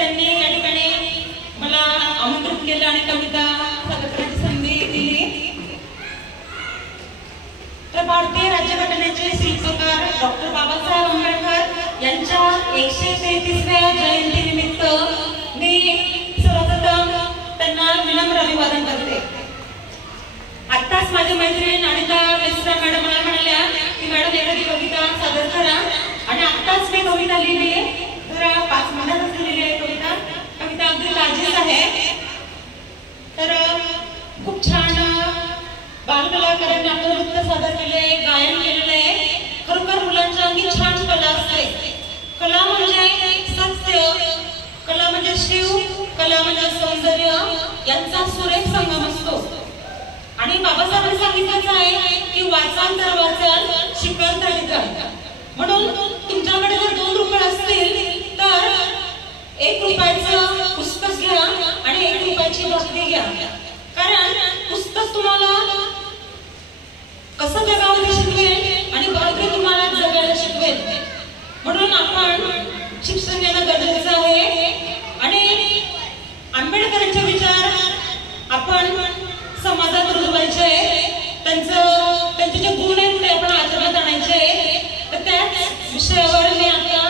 त्यांनी या ठिकाणी मला आमंत्रित केलं आणि कविता सादर करण्याची संधी दिली। तर भारतीय राज्यघटनेचे शिल्पकार डॉक्टर बाबासाहेब आंबेडकर यांच्या 133व्या जयंतीनिमित्त मी सर्वप्रथम त्यांना विनम्र अभिवादन करते। आत्ताच माझी मैत्रीण अनिता मिश्रा मॅडम मला म्हणाल्या की मॅडम एखादी कविता सादर करा आणि आत्ताच मी कविता लिहिली आहे। तर 5 मिनिटात लिहिलेली आहे कविता। कविता अगदी ताजीच आहे। तर खूप छान बालकलाकारांनी आपलं नृत्य सादर केले, गायन केलेले। खरोखर मुलांच्या अंगी छान कला असते। कला म्हणजे सत्य, कला म्हणजे शिव, कला म्हणजे सौंदर्य यांचा सुरेख संगम असतो। आणि बाबासाहेबांनी सांगितलं आहे की वाचाल तर वाचाल, शिकाल तर लिहाल। म्हणून तुमच्याकडे जर 2 रुपये असतील तर 1 रुपयाचं पुस्तक घ्या आणि 1 रुपयाची भाकरी घ्या। कारण पुस्तक तुम्हाला कसं जगावं ते शिकवेल आणि भाकरी तुम्हाला जगायला शिकवेल। म्हणून आपण शिक्षण घेणं गरजेचं आहे। आणि आंबेडकरांचे विचार आपण समाजात रुजवायचे, त्यांचे जे गुण आहेत ते आपण आचरणात आणायचे। तर त्याच विषयावर मी आता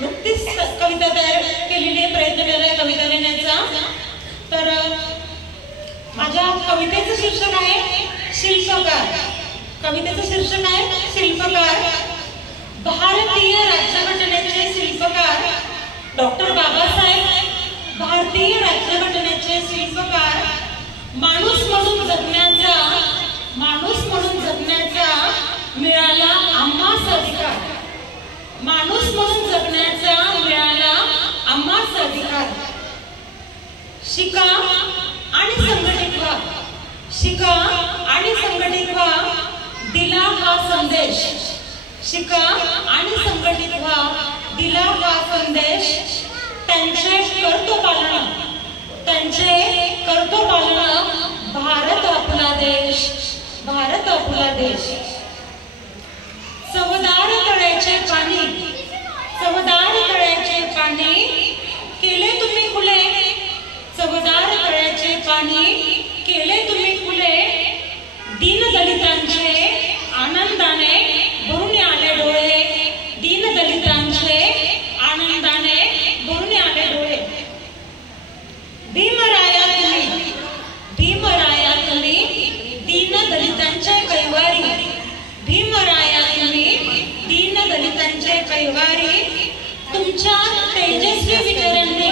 नुकतीच कविता तयार केलेली आहे, प्रयत्न केला आहे कविता लिहिण्याचा। तर माझ्या कवितेचं शीर्षक आहे शिल्पकार। कवितेचं शीर्षक आहे शिल्पकार। भारतीय राज्यघटनेचे शिल्पकार डॉक्टर बाबासाहेब, भारतीय राज्यघटनेचे शिल्पकार। माणूस म्हणून जगण्याचा मिळाला आम्हास अधिकार। माणूस म्हणून जगण्याचा मिळाला आम्हास अधिकार। शिका आणि संघटित व्हा, शिका आणि संघटित व्हा, दिला हा संदेश। शिका आणि संघटित व्हा, दिला हा संदेश। त्यांचे करतो पालन, भारत आपला देश, भारत आपला देश। चवदार तळ्याचे पाणी केले तुम्ही खुले, चवदार तळ्याचे पाणी केले तुम्ही खुले। दीनदलितांचे आनंदाने भरून आले डोळे, दीनदलितांचे आनंदाने भरून आले डोळे। भीमराया तुम्ही दीनदलितांचे कैवारी, भीमराया तुम्ही दीनदलितांचे कैवारी। तुमच्या तेजस्वी विचारांनी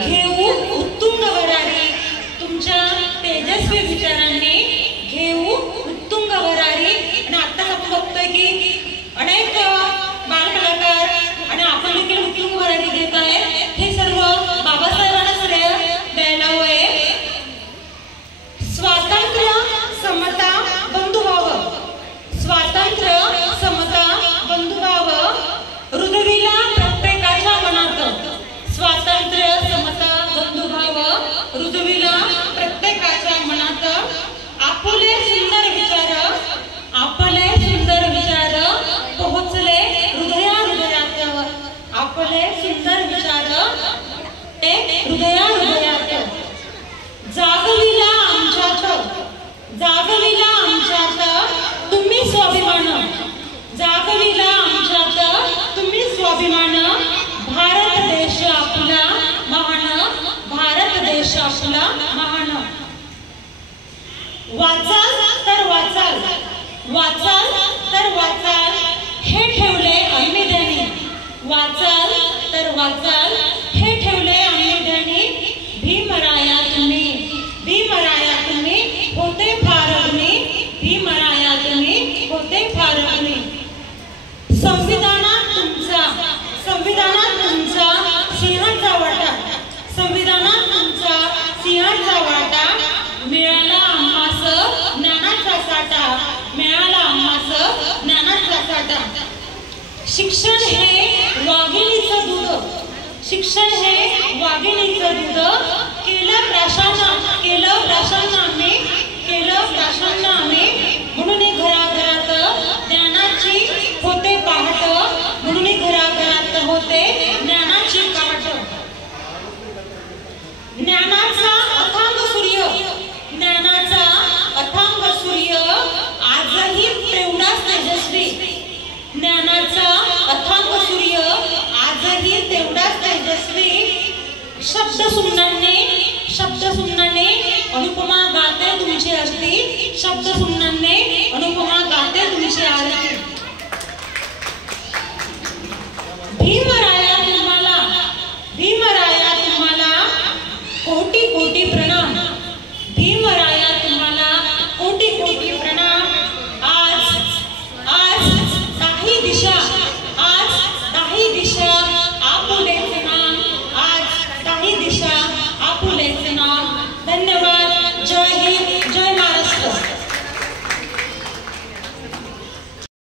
घेऊ उत्तुंग भरारी, तुमच्या तेजस्वी विचारांनी घेऊ उत्तुंग भरारी। आणि आत्ताच आपण बघतोय की अनेक बालकलाकार आणि आपण देखील उत्तुंग भरारी घेत आहे। हे सर्व बाबासाहेबांना श्रेय द्यायला हवंय। स्वातंत्र्य समता बंधुभाव, स्वातंत्र्य समता बंधुभाव रुजविला प्रत्येकाच्या मनात। स्वातंत्र्य समता बंधुभाव रुजविला प्रत्येकाच्या मनात। आपले सुंदर विचार पोहोचले हृदयात, आपले सुंदर विचार ते हृदयात। जागविला आमच्यात तुम्ही स्वाभिमान, जागविला आमच्यात तुम्ही स्वाभिमान। भारत देश आपला महान, भारत देश आपला महान। वाचाल तर वाचाल हे ठेवले आम्ही ध्यानी, वाचाल तर वाचाल हे ठेवले आम्ही ध्यानी। भीमराया तुम्ही होते फार गुणी, भीमराया तुम्ही होते फार गुणी। संविधानात तुमचा सिंहाचा वाटा, संविधानात तुमचा सिंहाचा वाटा। मिळाला आम्हास ज्ञानाचा साठा, मिळाला आम्हास ज्ञानाचा साठा। शिक्षण हे वाघिणीचं दूध, शिक्षण हे वाघिणीचं दूध। केलं प्राशांना आम्ही, म्हणून घराघरात ज्ञानाची होते पहाट, म्हणून घराघरात ज्ञानाचा अथांग सूर्य आजही तेवढाच तेजस्वी शब्द सुमनाने अनुपमा गाते तुमची आरती, शब्द सुमनाने अनुपमा गाते तुमची आरती.